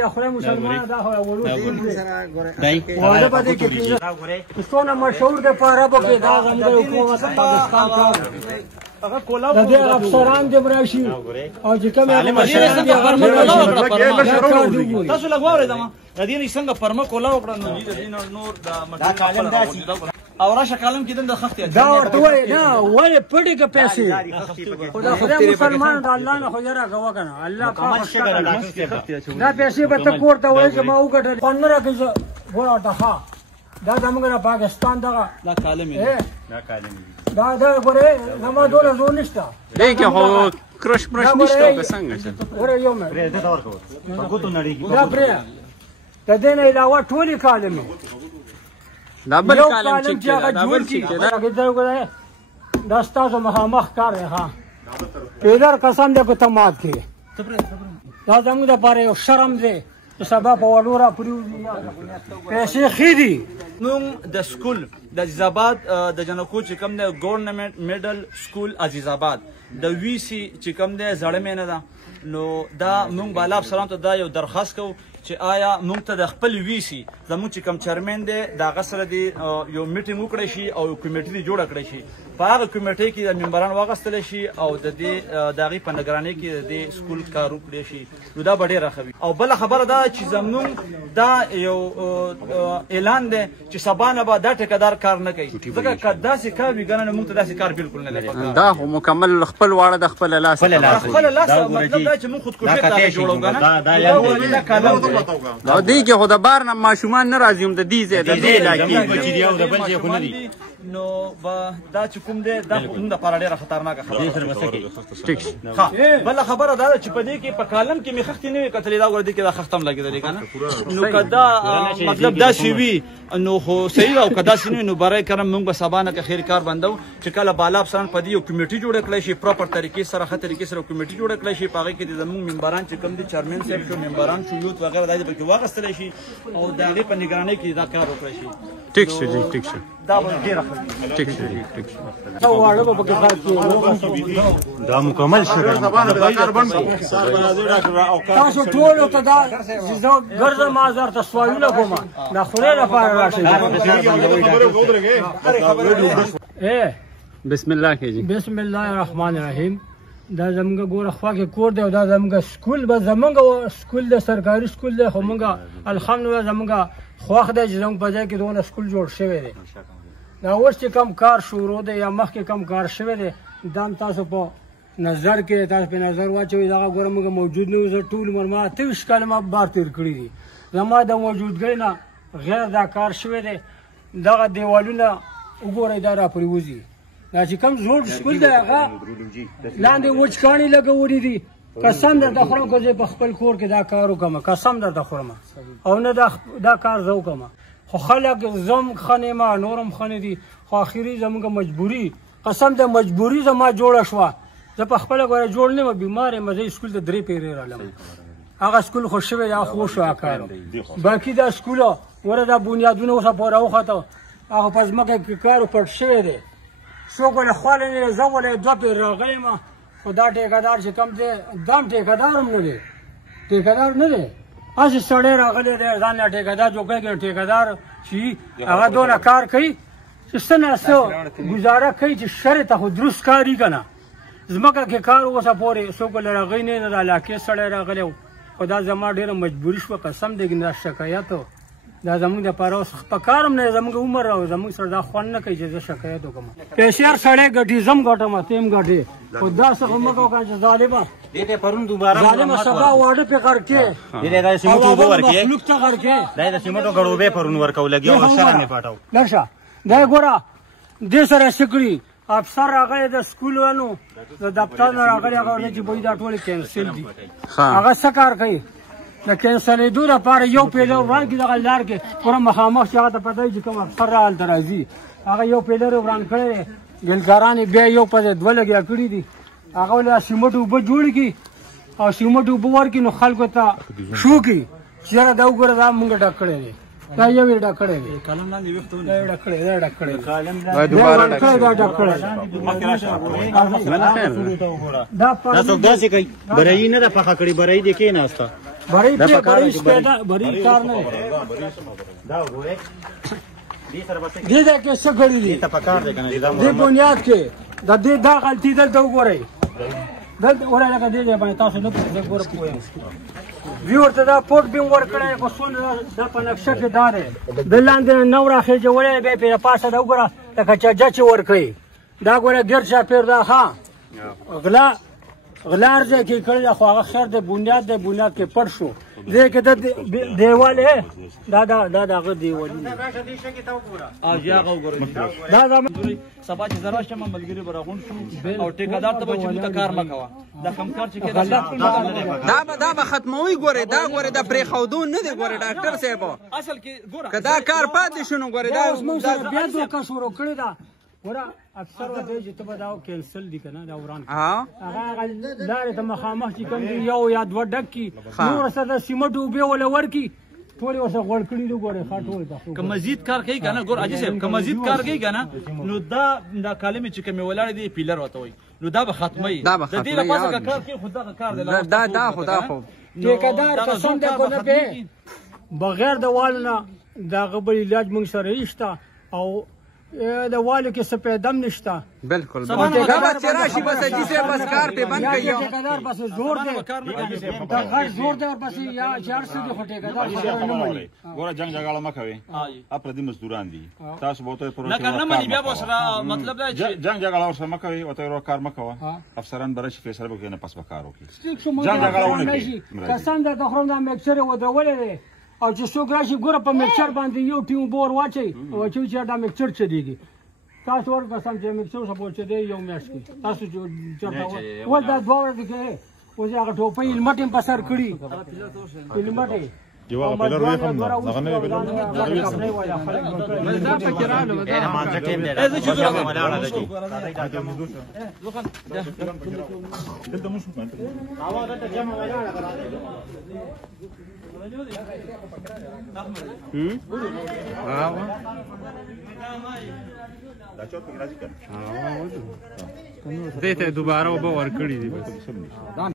خدای مسلمان دا خو ولو ولا پدې کې څونه مشهور ده په عربو کې دا زموږ حکومت پاکستان هغه کولا د افسران د براشي او چې کوم مشران دي هغه تاسو لګوره دا د دې څنګه پرمه کولا وکړه نو دې نور دا کالم داسي او راشه کالم کې د خختي دا ورته وای نه وای پټي کې پیسې خدای خدای مسلمان د الله نه خو یې راغوا کنه الله کمال شګه دا پیسې به ته کوړه وای چې ما وګټل 15 کې ګوره ټخا دا زموږ پاکستان دا کالم دا ګوره زموږ دوله زور نشته دې کې هو کرش برش نشته په څنګه چې ګوره یو مې دا ورکو پرګوتو نړۍ دا پرې د دې نه علاوه ټولي کالم دبل کالم چې دبل چې دا ستاسو مخامخ کار دی ها پیدر قسم دې په تمات کې دا زموږ لپاره یو شرم دی چې سبا په ولورا پریوزي پیسې خېدي موږ د سکول د عزیزآباد د جنکو چې کوم دی ګورنمنت میډل سکول عزیزآباد د وی سي چې کوم دی زړه مینه ده نو دا موږ بالا افسرانو ته دا یو درخواست کوو چې آیا موږ ته د خپل وی سي زموږ چې کوم چیرمن دی د هغه سره دی یو میټینګ وکړی شي او یو کمیټه دی جوړه کړی شي په هغه کمیټې کې د ممبران واغستلی شي او د دې د هغې په نګرانۍ کې د دې سکول کار وکړی شي نو دا به ډېره ښه وي او بله خبره دا چې زموږ دا یو اعلان دی چې سبا نه به دا ټیکهدار کار نه کوي ځکه که داسې کار وي ګنه موږ ته داسې کار بالکل نه دی دا خو مکمل خپل واړه د خپله لاسه خپله لاسه مطلب دا چې موږ خودکشي ته جوړو ګنه او دې کې خو د بار نه ماشومان نه راځي هم د دې ځای د دې علاقې نو دا چې کوم دی دا کوم د لپاره ډېره خطرناکه خبره بله خبره دا ده چې په دې کې په کالم کې مې خښتې نه وي کتلې دا ګوره دې کې دا خښت هم لګېدلې که نه نو که دا مطلب داسې وي نو خو صحیح ده او که داسې نه وي نو برای کرم موږ به سبا نه که خیر کار بندو چې کله بالا افسران په دې یو کمیټي جوړه کړی شي پراپر طریقې سره ښه طریقې سره کمیټي جوړه کړی شي په هغې کې د زموږ ممبران چې کوم دي چیرمن صاحب شو ممبران شو یوت وغیره دا دې پکې واخیستلی شي او د هغې په نګرانۍ کې دا کار وکړی شي ټیک شو جی ټیک شو دا به ډېره ښه ټیک شو جی ټیک شو دا مکمل شګه تاسو ټولو ته دا زه ګرځم ازار ته سوالونه کوم دا خدای لپاره راشي بسم الله کې جی بسم الله الرحمن الرحیم دا زموږ ګوره خوا کې کور دی او دا زموږ سکول به زموږ سکول د سرکاري سکول دی خو موږ الحمدلله زموږ خوښ دی چې زموږ په ځای کې دونه سکول جوړ شوی دی دا اوس چې کم کار شروع دی یا مخکې کم کار شوی دی دا هم تاسو په نظر کې تاسو په نظر واچوئ دغه ګوره موږ موجود نه وو زه ټول عمر ما 23 کاله ما بار تېر کړي دي زما د موجودګۍ نه غیر دا کار شوی دی دغه دیوالونه وګورئ دا راپرېوځي دا چې کوم زوړ سکول دی هغه لاندې وچکاڼي لګولي دي قسم درته خورم که زه په خپل کور کې دا کار وکړم قسم درته خورم او نه دا کار زه وکړم خو خلک زم ښه نه یم نور هم ښه نه دي خو اخري زموږ مجبوري قسم د مجبوري زما جوړه شوه زه په خپله ګوره جوړ نه یم بیمار یم زه سکول ته 3 پیرې رالم هغه سکول خو شوی دی هغه خو شو کار باقي دا سکول ګوره دا بنیادونه اوسه پوره وخته هغه په ځمکه کې کار پټ شوی دی څوک له خواله نه زه ولې 2 پیر راغلی یم خو دا ټیکهدار چې کوم دی دا هم ټیکهدار هم نه دی ټیکهدار نه دی هسې سړی راغلی دی ځان له ټیکهدار جوړ کړی ټیکهدار چې هغه دونه کار کوي چې څه نه څه ګزاره کوي چې شرې ته خو دروست کار وي که نه ځمکه کې کار اوسه پورې څوک له راغی نه د علاقې سړی راغلی خو دا زما ډېره مجبوري شوه قسم دی دا شکایت دا زموږ دپاره اوس په کار هم نه زموږ عمر او زموږ سره دا خوند نه کوي چې زه شکایت وکړم پیسې هر سړی ګټي زه هم ګټم ته هم ګټې خو داسې خو مه کوه که چې ظالمه ظالمه سبا واړه پې غر کې او مخلوق ته غر کې درشه دا یې ګوره دې سره څه کړي افسر راغلی د سکول والو د دفتر نه راغلی هغه ورته چې بوی دا ټولې کینسل دي هغه څه کار کوي د کینسلېدو لپاره یو پیلر وران کړي دغه لار کې پوره مخامخ چې هغه ته پته وي چې کوم افسر هلته راځي هغه یو پیلر وران کړی دی ګلکاران یې بیا یو په ځای 2 لګیا کړي دي هغه ولې سیمټ اوبه جوړې کړي او سیمټ اوبه ورکړي نو خلکو ته شو کړي چې یاره دا وګوره دا مونږ ډک کړی دی دا یو یې ډک کړی دی دا یې ډک کړی دی دا ډک کړی دی دا ډک کړی دا څوک داسې کوي برایي نه ده پخه کړې برایي دې کېناسته بری پیدا بری کار نه دا وګورئ دې دا کې څه کړی دي ته پکار دی کنه دا دې بنیاد کې د دې دا غلطي دلته وګورئ دلته ولا لکه دې باندې تاسو نه پوهیږئ ګوره پوهیم وی ورته دا پورټ بیم ورکړی خو څونه دا په نقشه کې دا دی د لاندې نو راخېجولی بیا پې د پاسه دا وګوره لکه چجه چې ورکوي دا ګوره ګرد چاپېر دا ښه غلا ځای کې کړی دا خو هغه خیر دی بنیاد دی بنیاد کې پټ شو دې کې د دیوال دا د هغه دیوال دا سبا چې زرا شمه ملګری برغون شو او ټیکادار ته چې موږ کار مکوا دا کمکار چې کېده دا به ختموي ګوره دا ګوره د پرې خودون نه دی ګوره ډاکټر صاحب اصل کې ګوره کدا کار پاتې شنو ګوره دا بیا دوکه شروع کړی دا ګوره اکثر ورته چې ته به دا کینسل دي که نه دا وران هغه لارې ته مخامخ چې کوم دي یو یا دوه ډک کي نور سره د سیمټو اوبې وله ورکي ټول ورسره غوړ کړي دي ګورې ښه ټول که مزید کار کوي که نه ګور حاجي صاحب که مزید کار کوي که نه نو دا کالمې چې کومې ولاړې دي پیلر ورته وایي نو دا به ختموي د دې لپاره که کار کوي خو دغه کار دی دا خو ټیکهدار قسم دی کو نه پې بغیر د وال نه د هغه بل علاج موږ سره شته او د والو کې څه پیدم نشته بالکل دا به چې راشي بس حاجي صاحب بس کار پې بند کوي ټیکهدار بس زور دی دا غټ زور دی ورپسې یا چار څه دي خو ټیکهدار ګوره جنګ جګړه مه کوئ پردي مزدوران دي تاسو به ورته نه مني بیا به سره مطلب دا چې جنګ جګړه ورسره مه کوئ ورته ورو کار مه کوه افسران به راشي فیصله به کوي نه پس به کار وکړي جنګ جګړه ونه کوي قسم دی که خورم دا میکسر یې ودرولی دی او چې څوک راشي ګوره په میکسچر باندې یو ټیم بور واچوي او واچوي چې دا میکسچر چلېږي تاسو ور قسم چې میکسچر څه پوه چلېږي یو میاشت کې تاسو چې چېرته ول دا دوه ورځې کې اوس یې هغه ټوپۍ هلمټ یې په سر کړي هلمټ یې یو هغه پیلر وی هم هغه نه پیلر دا پکې راغلو مانځه ټیم دی زه چې زه ولاړه ده دلته مو شو هغه دلته جمع ولاړه دا چوت کې راځي کنه دې ته دوباره وبور کړی دی